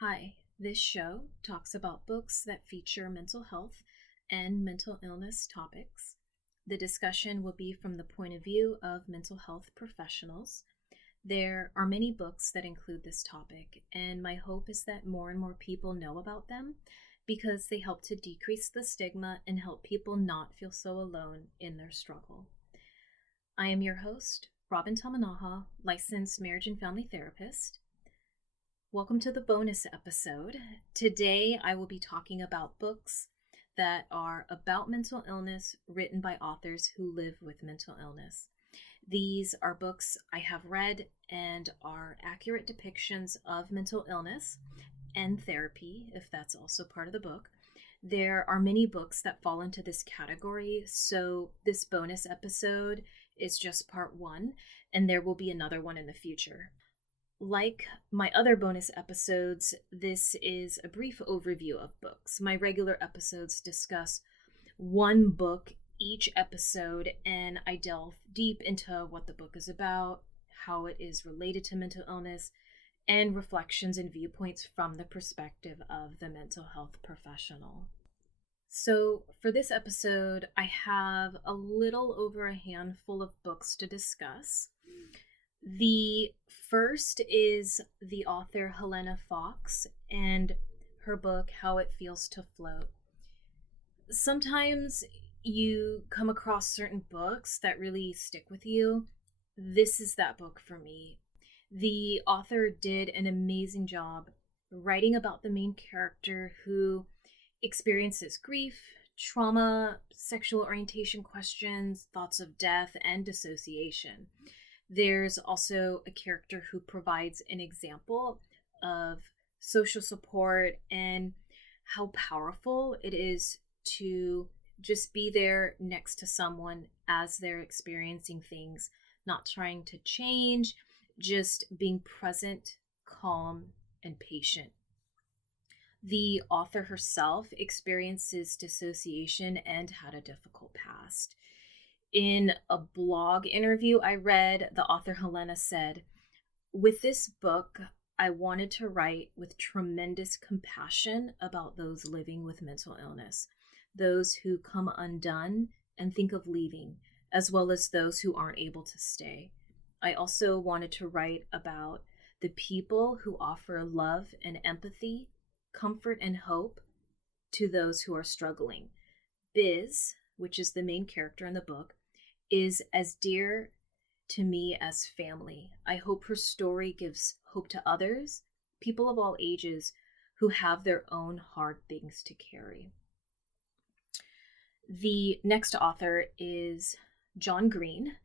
Hi, this show talks about books that feature mental health and mental illness topics. The discussion will be from the point of view of mental health professionals. There are many books that include this topic, and my hope is that more and more people know about them because they help to decrease the stigma and help people not feel so alone in their struggle. I am your host, Robin Tamanaha, licensed marriage and family therapist. Welcome to the bonus episode. Today I will be talking about books that are about mental illness written by authors who live with mental illness. These are books I have read and are accurate depictions of mental illness and therapy, if that's also part of the book. There are many books that fall into this category, so this bonus episode is just part one, and there will be another one in the future. Like my other bonus episodes, this is a brief overview of books. My regular episodes discuss one book each episode, and I delve deep into what the book is about, how it is related to mental illness, and reflections and viewpoints from the perspective of the mental health professional. So for this episode, I have a little over a handful of books to discuss. The first is the author Helena Fox and her book, How It Feels to Float. Sometimes you come across certain books that really stick with you. This is that book for me. The author did an amazing job writing about the main character who experiences grief, trauma, sexual orientation questions, thoughts of death, and dissociation. There's also a character who provides an example of social support and how powerful it is to just be there next to someone as they're experiencing things, not trying to change, just being present, calm, and patient. The author herself experiences dissociation and had a difficult past. In a blog interview I read, the author Helena said, "With this book, I wanted to write with tremendous compassion about those living with mental illness, those who come undone and think of leaving, as well as those who aren't able to stay. I also wanted to write about the people who offer love and empathy, comfort and hope to those who are struggling. Biz," which is the main character in the book, "is as dear to me as family. I hope her story gives hope to others, people of all ages who have their own hard things to carry." The next author is John Green.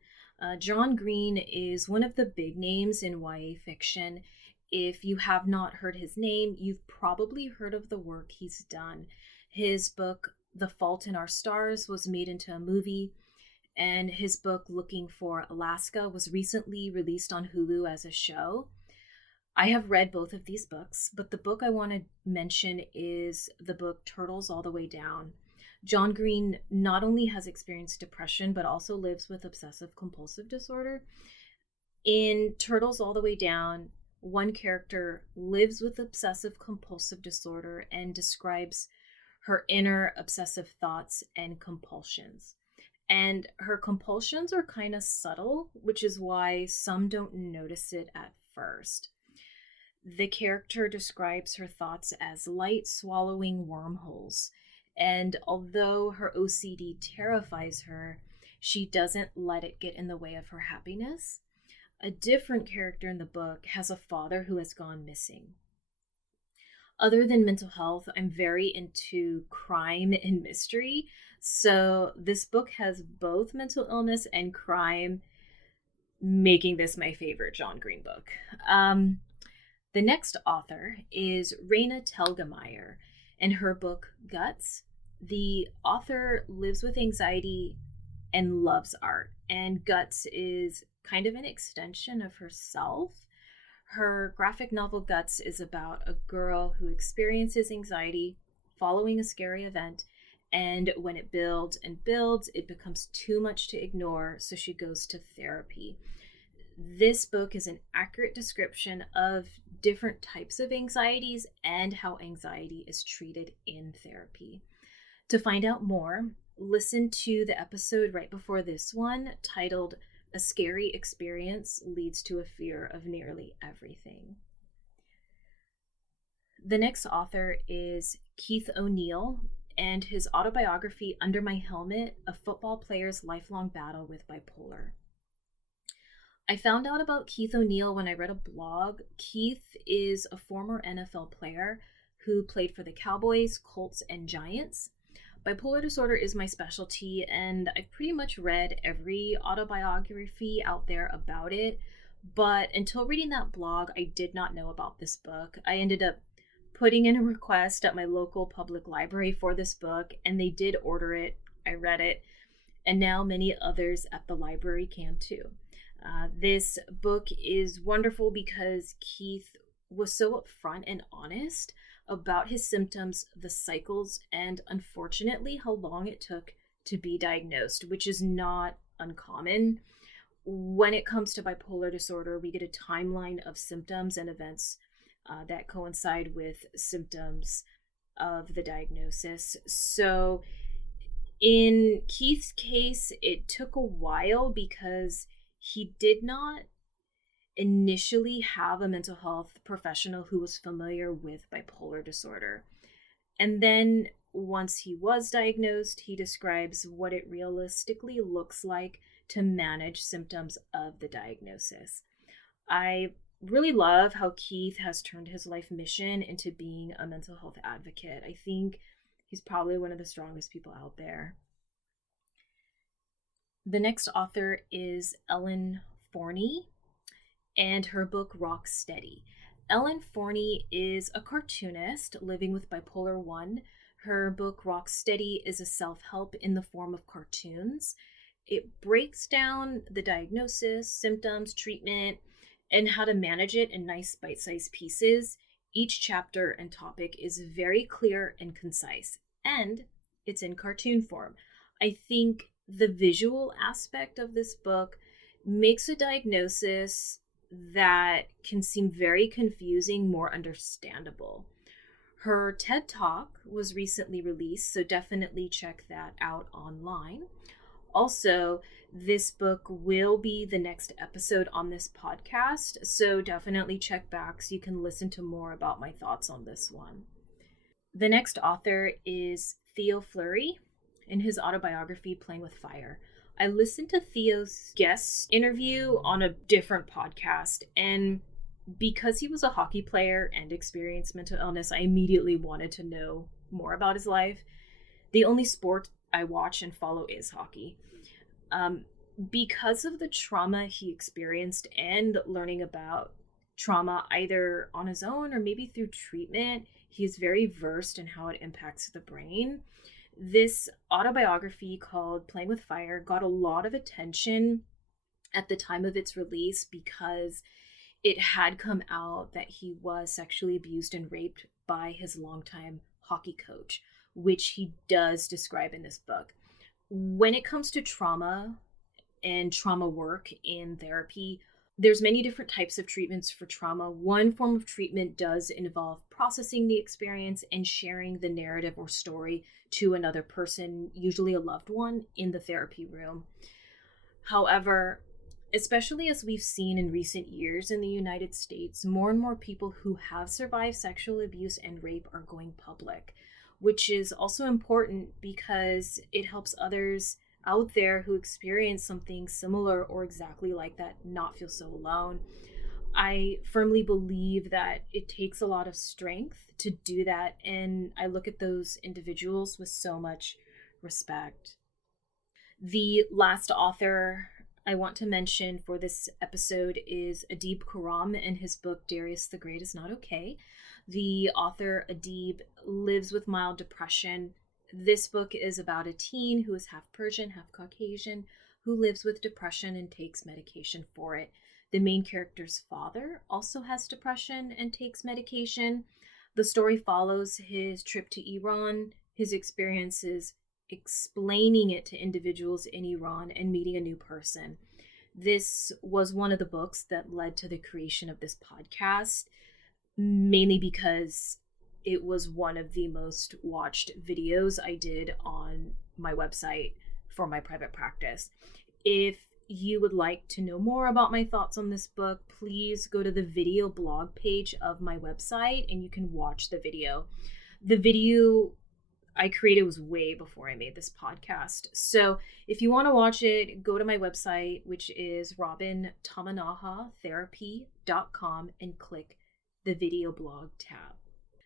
John Green is one of the big names in YA fiction. If you have not heard his name, you've probably heard of the work he's done. His book, The Fault in Our Stars, was made into a movie, and his book, Looking for Alaska, was recently released on Hulu as a show. I have read both of these books, but the book I want to mention is the book Turtles All the Way Down. John Green not only has experienced depression, but also lives with obsessive compulsive disorder. In Turtles All the Way Down, one character lives with obsessive compulsive disorder and describes her inner obsessive thoughts and compulsions. And her compulsions are kind of subtle, which is why some don't notice it at first. The character describes her thoughts as light swallowing wormholes. And although her OCD terrifies her, she doesn't let it get in the way of her happiness. A different character in the book has a father who has gone missing. Other than mental health, I'm very into crime and mystery. So this book has both mental illness and crime, making this my favorite John Green book. The next author is Raina Telgemeier and her book Guts. The author lives with anxiety and loves art, and Guts is kind of an extension of herself. Her graphic novel Guts is about a girl who experiences anxiety following a scary event, and when it builds and builds, it becomes too much to ignore, so she goes to therapy. this book is an accurate description of different types of anxieties and how anxiety is treated in therapy. To find out more, listen to the episode right before this one titled "A Scary Experience Leads to a Fear of Nearly Everything." The next author is Keith O'Neill, and his autobiography, Under My Helmet, A Football Player's Lifelong Battle with Bipolar. I found out about Keith O'Neill when I read a blog. Keith is a former NFL player who played for the Cowboys, Colts, and Giants. Bipolar disorder is my specialty, and I've pretty much read every autobiography out there about it. But until reading that blog, I did not know about this book. I ended up putting in a request at my local public library for this book, and they did order it. I read it, and now many others at the library can too. This book is wonderful because Keith was so upfront and honest about his symptoms, the cycles, and unfortunately how long it took to be diagnosed, which is not uncommon. When it comes to bipolar disorder, we get a timeline of symptoms and events that coincide with symptoms of the diagnosis. So in Keith's case, it took a while because he did not initially have a mental health professional who was familiar with bipolar disorder. And then once he was diagnosed, he describes what it realistically looks like to manage symptoms of the diagnosis. I really love how Keith has turned his life mission into being a mental health advocate. I think he's probably one of the strongest people out there. The next author is Ellen Forney and her book Rocksteady. Ellen Forney is a cartoonist living with bipolar 1. Her book Rocksteady is a self-help in the form of cartoons. It breaks down the diagnosis, symptoms, treatment, and how to manage it in nice bite-sized pieces. Each chapter and topic is very clear and concise, and it's in cartoon form. I think the visual aspect of this book makes a diagnosis that can seem very confusing more understandable. Her TED Talk was recently released, so definitely check that out online. Also, this book will be the next episode on this podcast, so definitely check back so you can listen to more about my thoughts on this one. The next author is Theo Fleury in his autobiography, Playing with Fire. I listened to Theo's guest interview on a different podcast, and because he was a hockey player and experienced mental illness, I immediately wanted to know more about his life. The only sport I watch and follow is hockey. Because of the trauma he experienced and learning about trauma either on his own or maybe through treatment, he is very versed in how it impacts the brain. This autobiography called Playing with Fire got a lot of attention at the time of its release because it had come out that he was sexually abused and raped by his longtime hockey coach, which he does describe in this book. When it comes to trauma and trauma work in therapy, there's many different types of treatments for trauma. One form of treatment does involve processing the experience and sharing the narrative or story to another person, usually a loved one, in the therapy room. However, especially as we've seen in recent years in the United States, more and more people who have survived sexual abuse and rape are going public, which is also important because it helps others out there who experience something similar or exactly like that not feel so alone. I firmly believe that it takes a lot of strength to do that, and I look at those individuals with so much respect. The last author I want to mention for this episode is Adib Khorram and his book Darius the Great is Not Okay. The author, Adib, lives with mild depression. This book is about a teen who is half Persian, half Caucasian, who lives with depression and takes medication for it. The main character's father also has depression and takes medication. The story follows his trip to Iran, his experiences explaining it to individuals in Iran, and meeting a new person. This was one of the books that led to the creation of this podcast, mainly because it was one of the most watched videos I did on my website for my private practice. If you would like to know more about my thoughts on this book, please go to the video blog page of my website and you can watch the video. The video I created was way before I made this podcast. So if you want to watch it, go to my website, which is robintamanahatherapy.com, and click the video blog tab.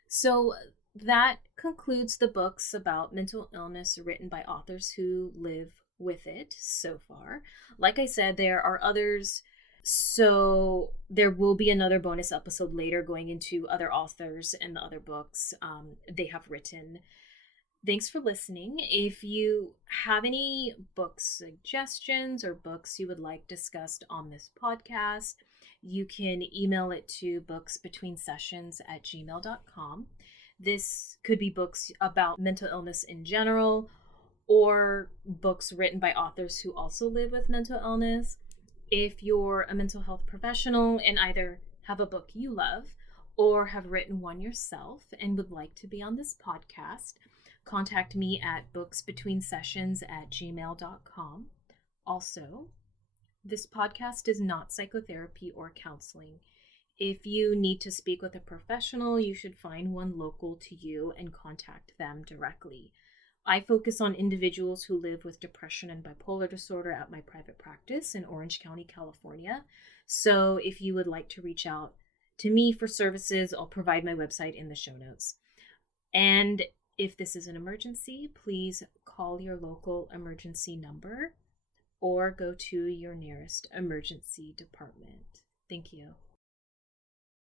So that concludes the books about mental illness written by authors who live with it so far. Like I said, there are others. So there will be another bonus episode later going into other authors and the other books they have written. Thanks for listening. If you have any book suggestions or books you would like discussed on this podcast, you can email it to booksbetweensessions@gmail.com. This could be books about mental illness in general, or books written by authors who also live with mental illness. If you're a mental health professional and either have a book you love or have written one yourself and would like to be on this podcast, contact me at booksbetweensessions@gmail.com. Also, this podcast is not psychotherapy or counseling. If you need to speak with a professional, you should find one local to you and contact them directly. I focus on individuals who live with depression and bipolar disorder at my private practice in Orange County, California. So if you would like to reach out to me for services, I'll provide my website in the show notes. And if this is an emergency, please call your local emergency number or go to your nearest emergency department. Thank you.